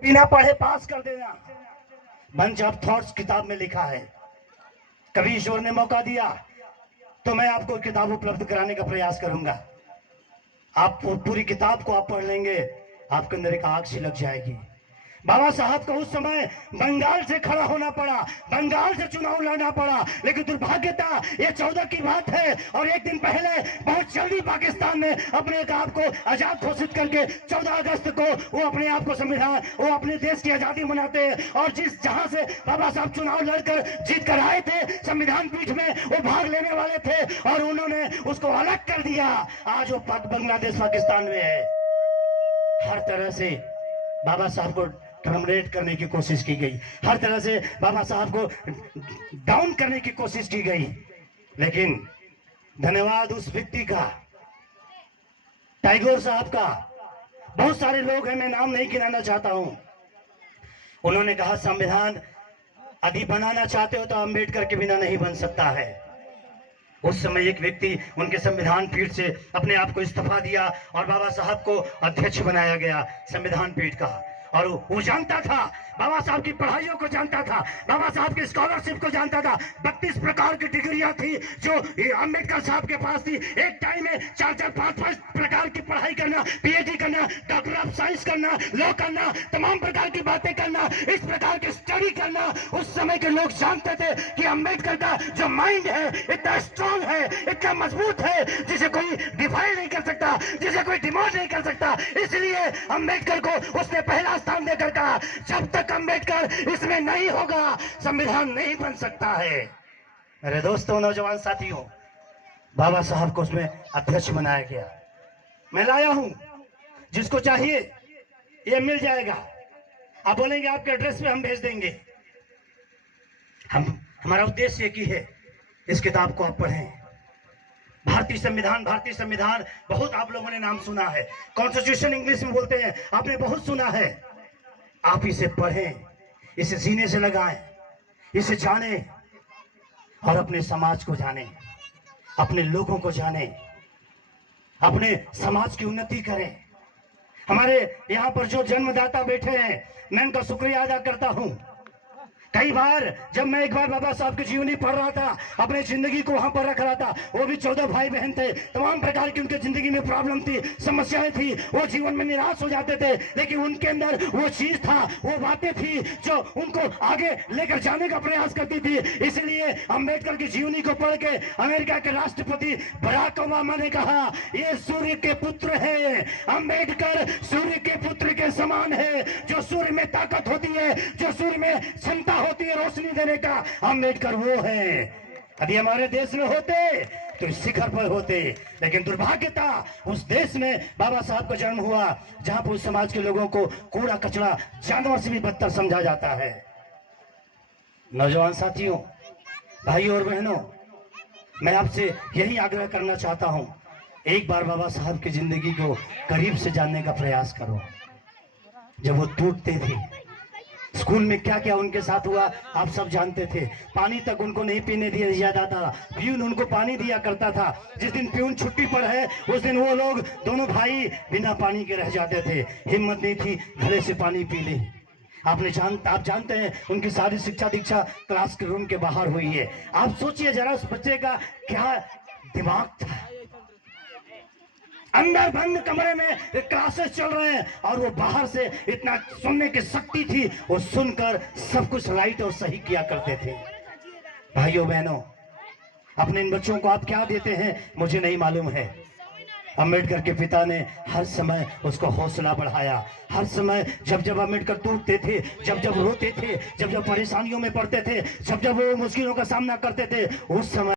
बिना पढ़े पास कर देना। बंच ऑफ थॉट्स किताब में लिखा है। कभी ईश्वर ने मौका दिया तो मैं आपको किताब उपलब्ध कराने का प्रयास करूंगा। आप पूरी किताब को आप पढ़ लेंगे, आपके अंदर एक आग सी लग जाएगी। बाबा साहब को उस समय बंगाल से खड़ा होना पड़ा, बंगाल से चुनाव लड़ना पड़ा, लेकिन दुर्भाग्य था ये 14 की बात है और एक दिन पहले बहुत जल्दी पाकिस्तान ने अपने आप को आजाद घोषित करके 14 अगस्त को वो अपने आप को संविधान, वो अपने देश की आजादी मनाते हैं। और जहां से बाबा साहब चुनाव लड़कर जीत कर आए थे, संविधान पीठ में वो भाग लेने वाले थे और उन्होंने उसको अलग कर दिया। आज वो बांग्लादेश पाकिस्तान में है। हर तरह से बाबा साहब को टर्मिनेट करने की कोशिश की गई, हर तरह से बाबा साहब को डाउन करने की कोशिश की गई, लेकिन धन्यवाद उस व्यक्ति का, टैगोर साहब का। बहुत सारे लोग हैं, मैं नाम नहीं गिनाना चाहता हूं। उन्होंने कहा संविधान यदि बनाना चाहते हो तो अंबेडकर के बिना नहीं बन सकता है। उस समय एक व्यक्ति उनके संविधान पीठ से अपने आप को इस्तीफा दिया और बाबा साहब को अध्यक्ष बनाया गया संविधान पीठ का। और वो जानता था, बाबा साहब की पढ़ाइयों को जानता था, बाबा साहब की स्कॉलरशिप को जानता था। 32 प्रकार की डिग्रियां थी जो अंबेडकर साहब के पास थी। एक टाइम में 4-4, 5-5 प्रकार की पढ़ाई करना, पीएचडी करना, डॉक्टर ऑफ साइंस करना, लॉ करना, तमाम प्रकार की बातें करना, इस प्रकार की स्टडी करना। उस समय के लोग जानते थे कि अंबेडकर का जो माइंड है इतना स्ट्रांग है, इतना मजबूत है, जिसे कोई डिफाइन नहीं कर सकता, जिसे कोई डिमोट नहीं कर सकता। इसलिए अंबेडकर को उसने पहला स्थान देकर कहा जब तक अंबेडकर इसमें नहीं होगा संविधान नहीं बन सकता है। मेरे दोस्तों, नौजवान साथियों, बाबा साहब को उसमें अध्यक्ष बनाया गया। मैं लाया हूं, जिसको चाहिए ये मिल जाएगा। आप बोलेंगे आपके एड्रेस पे हम भेज देंगे। हमारा उद्देश्य एक ही है, इस किताब को आप पढ़ें। भारतीय संविधान बहुत आप लोगों ने नाम सुना है, कॉन्स्टिट्यूशन इंग्लिश में बोलते हैं, आपने बहुत सुना है। आप इसे पढ़ें, इसे सीने से लगाएं, इसे जानें और अपने समाज को जानें, अपने लोगों को जानें, अपने समाज की उन्नति करें। हमारे यहाँ पर जो जन्मदाता बैठे हैं, मैं उनका शुक्रिया अदा करता हूं। कई बार जब मैं एक बार बाबा साहब की जीवनी पढ़ रहा था, अपने जिंदगी को वहां पर रख रहा था, वो भी 14 भाई बहन थे, तमाम प्रकार की उनके जिंदगी में प्रॉब्लम थी, समस्याएं थी, वो जीवन में निराश हो जाते थे, लेकिन उनके अंदर वो चीज था, वो बातें थी जो उनको आगे लेकर जाने का प्रयास करती थी। इसलिए अंबेडकर की जीवनी को पढ़ के अमेरिका के राष्ट्रपति बराक ओबामा ने कहा ये सूर्य के पुत्र है, अंबेडकर सूर्य के पुत्र के समान है। जो सूर्य में ताकत होती है, जो सूर्य में क्षमता होती है रोशनी देने का, अंबेडकर वो है। यदि हमारे देश में होते तो इस शिखर पर होते, लेकिन दुर्भाग्य था उस देश में बाबा साहब का जन्म हुआ जहां पर उस समाज के लोगों को कूड़ा कचरा जानवर से भी बदतर समझा जाता है। नौजवान साथियों, भाइयों और बहनों, मैं आपसे यही आग्रह करना चाहता हूं, एक बार बाबा साहब की जिंदगी को करीब से जानने का प्रयास करो। जब वो टूटते थे, स्कूल में क्या क्या उनके साथ हुआ आप सब जानते थे। पानी तक उनको नहीं पीने दिया जाता था, प्यून उनको पानी दिया करता था। जिस दिन प्यून छुट्टी पर है उस दिन वो लोग दोनों भाई बिना पानी के रह जाते थे, हिम्मत नहीं थी घड़े से पानी पी ले। आप जानते हैं उनकी सारी शिक्षा दीक्षा क्लास के रूम के बाहर हुई है। आप सोचिए जरा उस बच्चे का क्या दिमाग था। अंदर बंद कमरे में क्लासेस चल रहे हैं और वो बाहर से इतना सुनने की शक्ति थी, वो सुनकर सब कुछ राइट और सही किया करते थे। भाइयों बहनों, अपने इन बच्चों को आप क्या देते हैं मुझे नहीं मालूम है। अंबेडकर के पिता ने हर समय उसको हौसला बढ़ाया। हर समय जब जब अंबेडकर टूटते थे, जब जब रोते थे, जब जब परेशानियों में पड़ते थे, जब जब वो मुश्किलों का सामना करते थे, उस समय